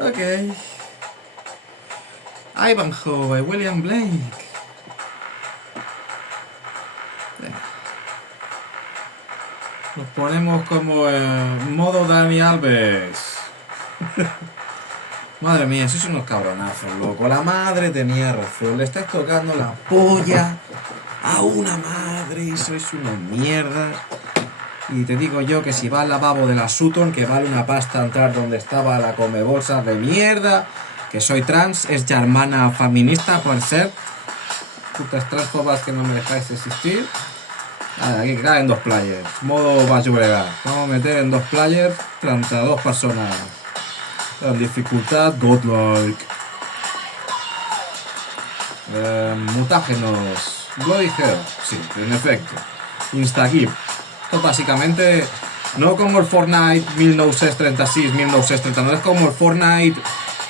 Ok. Ivanhoe by William Blake. Nos ponemos como en modo Dani Alves. Madre mía, sois unos cabronazos, loco. La madre tenía razón. Le estáis tocando la polla a una madre y sois unos mierdas. Y te digo yo que si va al lavabo de la Sutton, que vale una pasta entrar donde estaba la comebolsas de mierda, que soy trans, es ya hermana feminista, por ser. Putas transfobas que no me dejáis existir. Vale, aquí cae en 2 players. Modo Bajurega. Vamos a meter en 2 players contra 2 personas. En dificultad Godlike. Mutágenos. Bloody Hell. Sí, en efecto. Instagip. Esto básicamente no como el Fortnite 1936, 1939. Es como el Fortnite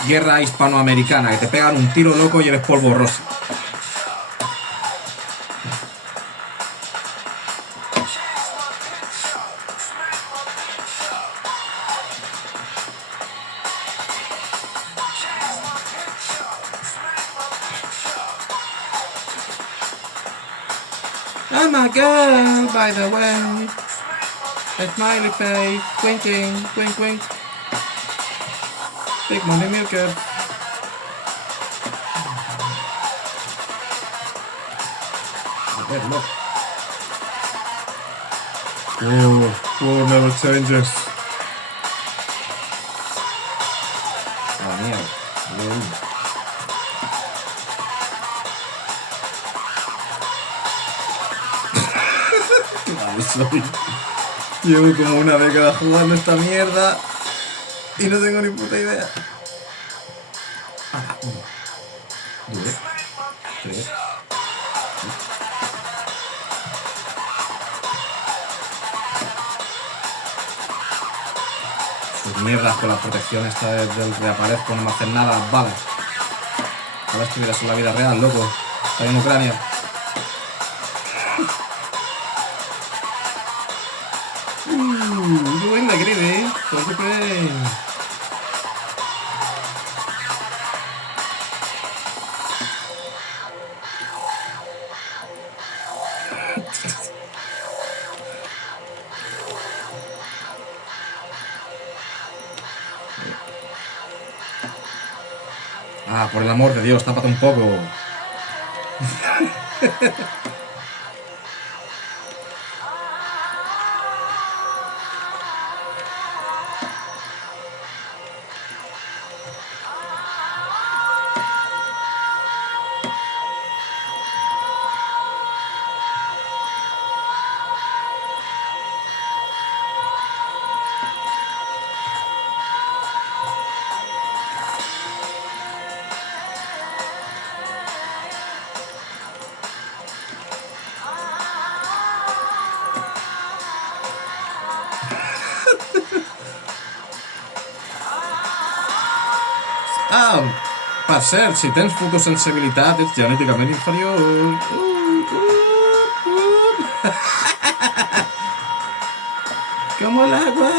Guerra Hispanoamericana. Que te pegan un tiro loco y eres polvo rosa. I'm a girl, by the way. A smiley face, winking, wink, wink. Big money milker. Oh, never changes. La mierda. Llevo como una década jugando esta mierda y no tengo ni puta idea. 1, 2, 3. Sus mierdas con la protección esta del reaparezco, no me hacen nada, vale. Ahora estuvieras en la vida real, loco. Está en Ucrania. Doing the greedy, for the play. Ah, por el amor de Dios, tápate un poco. Ah, per cert, si tens fotosensibilitat ets genèticament inferior. Como el agua.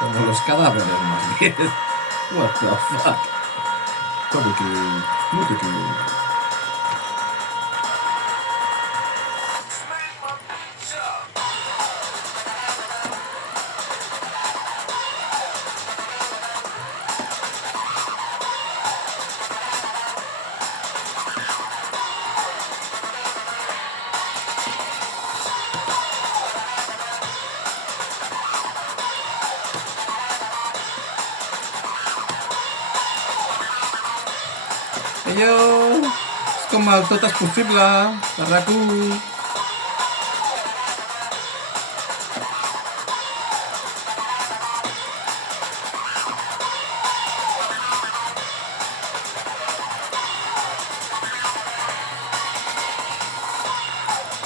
Como los cadáveres, más bien. What the fuck. Tabuki. Yo, és com el tot és possible, de RAC1.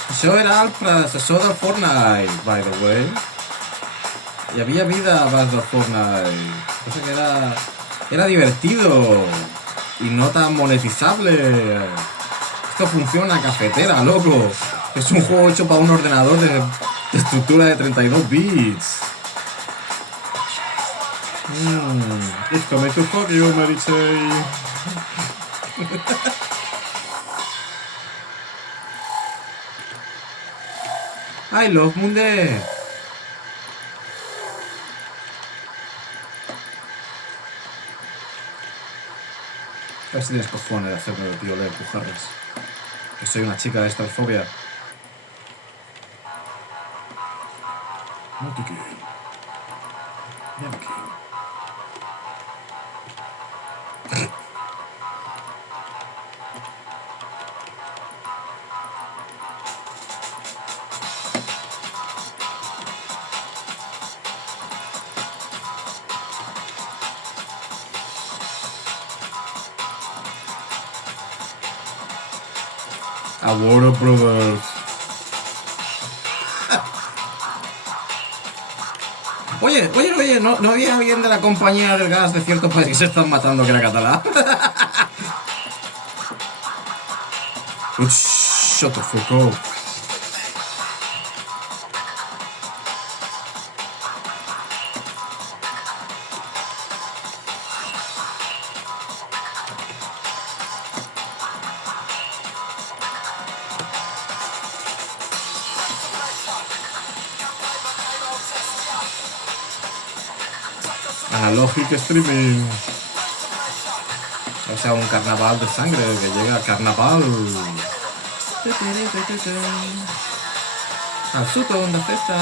Això era el predecessor del Fortnite, by the way. Hi havia vida abans del Fortnite. Cosa que era divertido. Y no tan monetizable. Esto funciona en cafetera, loco. Es un juego hecho para un ordenador de estructura de 32 bits. It's coming to fuck you, Mary Jane. I love Munde. A ver si tienes cojones de hacerme el tío de empujarles. Que soy una chica de estrafobia. No te quiero. Ya me quiero. A Warner Brothers. Oye, ¿no había alguien de la compañía del gas de cierto país que se están matando que era catalán? Shut the fuck up. Analogic Streaming. O sea, un carnaval de sangre que llega al carnaval. Al sutton da festa.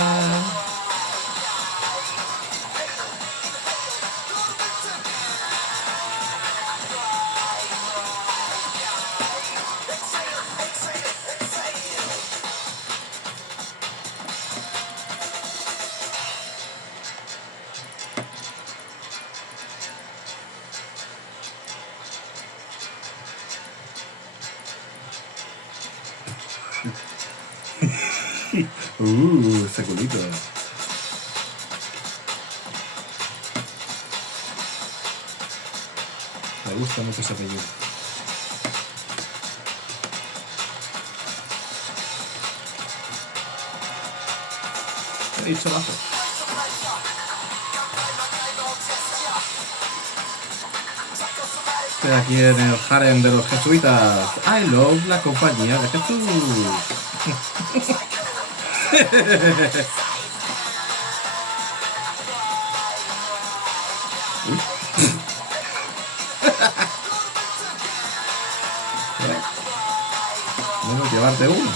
Ese culito. Me gusta mucho ese apellido. He dicho bajo. Estoy aquí en el harem de los jesuitas. I love la compañía de Jesús. Vamos a llevarte uno.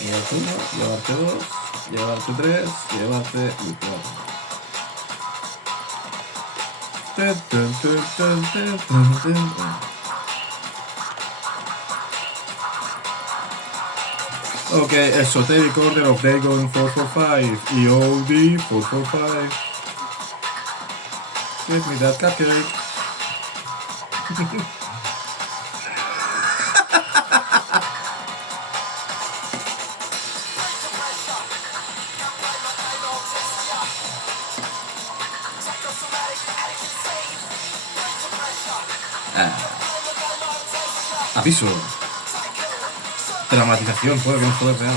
Llevarte uno, llevarte dos, llevarte tres, llevarte cuatro. Ok, Esoteric Order of Dagon 445, EOD 445. Give me that cupcake. Aviso. Dramatización, puede que no fue real.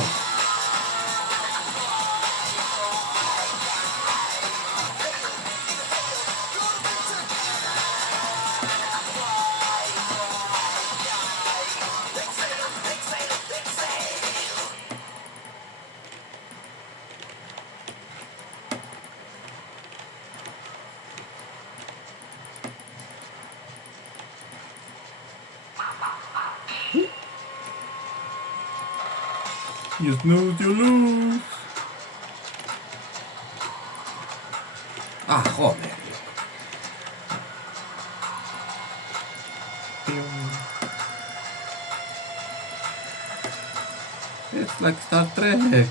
You snooze, you lose. Ah, joder. It's like Star Trek.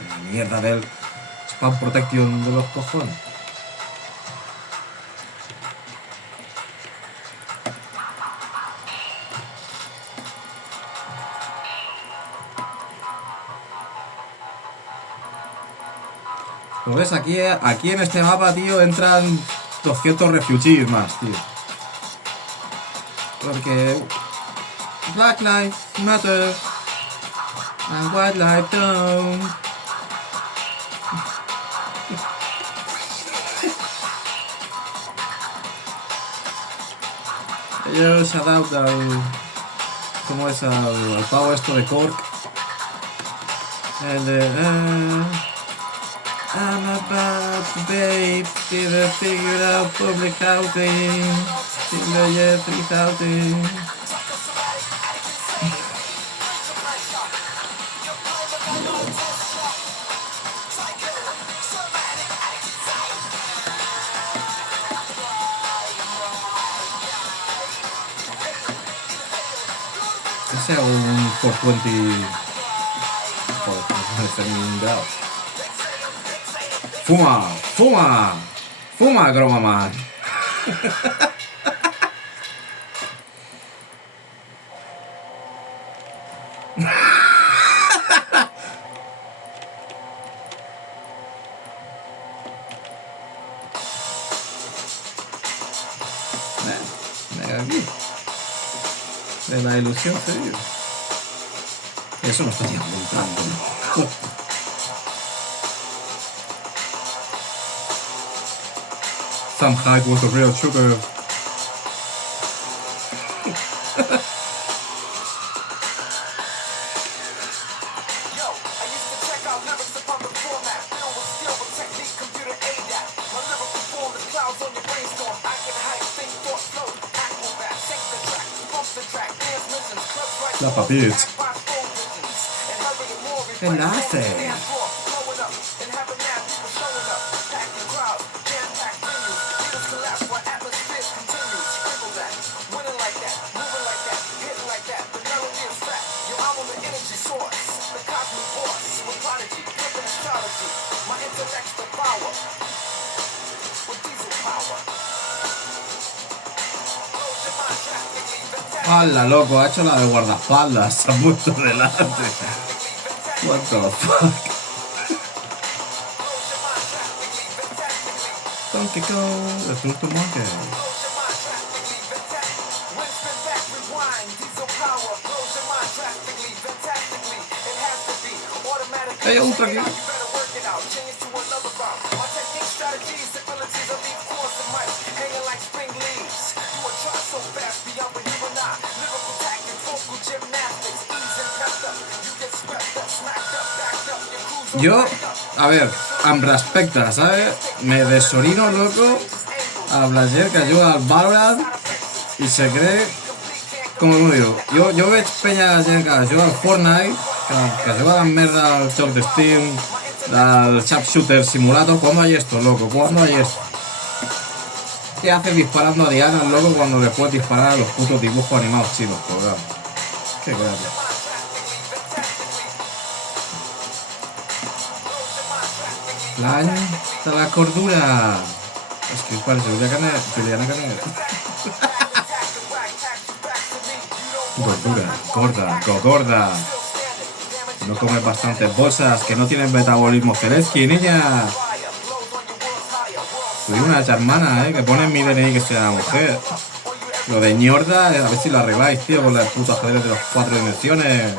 La mierda del spam protection de los cojones. Lo ves, aquí en este mapa, tío, entran 200 refugees más, tío. Porque Black Lives Matter and White Lives Don't. Ellos adaptan como es al pavo esto de Cork. El de I'm about to babe, did figure out public housing, in the year 3000. Ese es un 420. Joder, no está ni un grado. ¡Fuma! ¡Fuma! ¡Fuma, Croma Man! Venga aquí. De la ilusión, tío. Eso no está llegando un tanto, ¿no? Some hype was the real sugar. La papit. ¿Qué nace? ¡Hala, loco! Ha hecho la de guardaespaldas. Se ha puesto delante. What the fuck? Donkey Kong. The Turtle Monkey. Hay otro aquí. Yo, a ver, amb respecte, ¿sabes? Me desorino, loco, a Blazer que juga al Valorant y se cree, como digo, yo veig penya gent que juga al Fortnite, que juga a la merda al joc de Steam, al Sharpshooter Simulator. ¿Cuándo hay esto, loco? ¿Cuándo hay esto? ¿Qué haces disparando a Diana, loco, cuando le puedes disparar a los putos dibujos animados chinos, colgado? Qué gracia. La año de la cordura. Es que parece Juliana Canet. Gordura, gorda. No comes bastantes bolsas, que no tienes metabolismo Zelensky, niña. Soy una hermana, que pone en mi DNI que sea mujer. Lo de ñorda, a ver si lo arregláis, tío, con las putas ajedrez de las 4 dimensiones.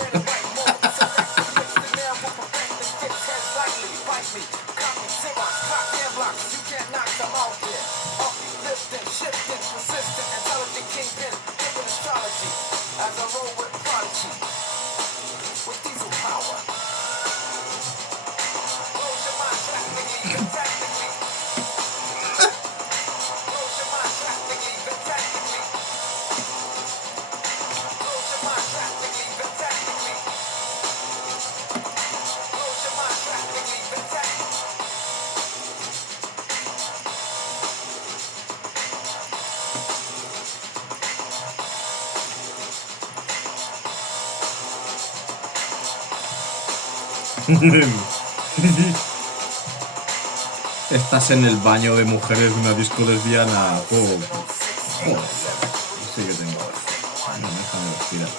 Estás en el baño de mujeres de una disco lesbiana. Joder. Sí que tengo. No me dejan respirar.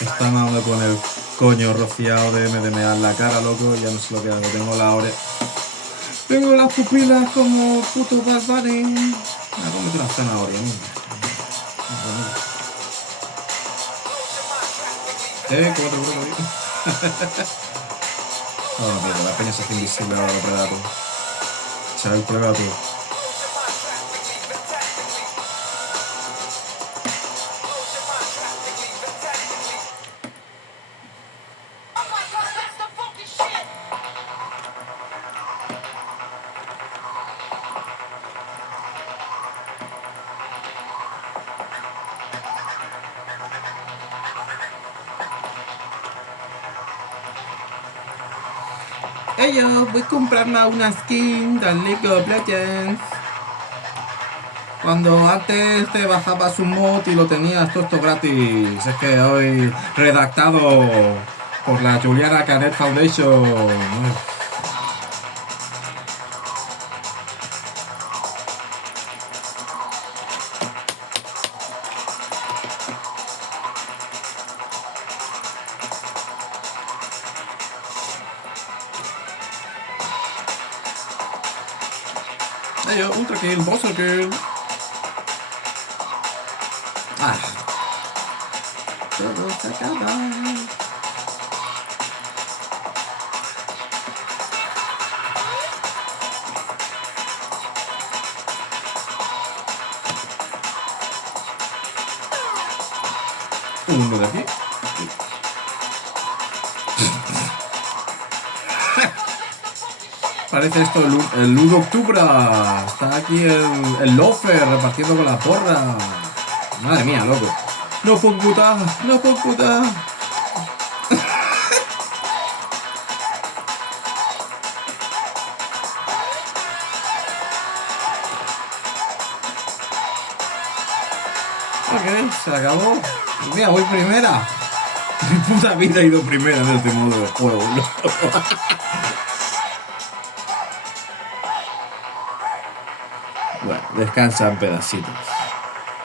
Están dando con el coño rociado de MDMA en la cara, loco. Ya no sé lo que hago. Tengo la oreja. Tengo las pupilas como puto Bad Bunny. Me voy a comer una zanahoria, mira. Cuatro euros. Oh, mierda, la peña se hace invisible ahora, lo predato. Chao, el predato. Yo voy a comprarme una skin del League of Legends. Cuando antes te bajabas un mod y lo tenías todo esto gratis. Es que hoy redactado por la Juliana Canet Foundation. Yo, ultra kill, boss kill. Ah. Todo se acaba. Uno de aquí. Parece esto el Ludo Octubra. Está aquí el Lofer repartiendo con la porra. Madre mía, loco. No puedo putar, no puedo putar. Ok, se acabó. Mira, voy primera. Mi puta vida ha ido primera en este modo de juego, loco. Bueno, descansa en pedacitos.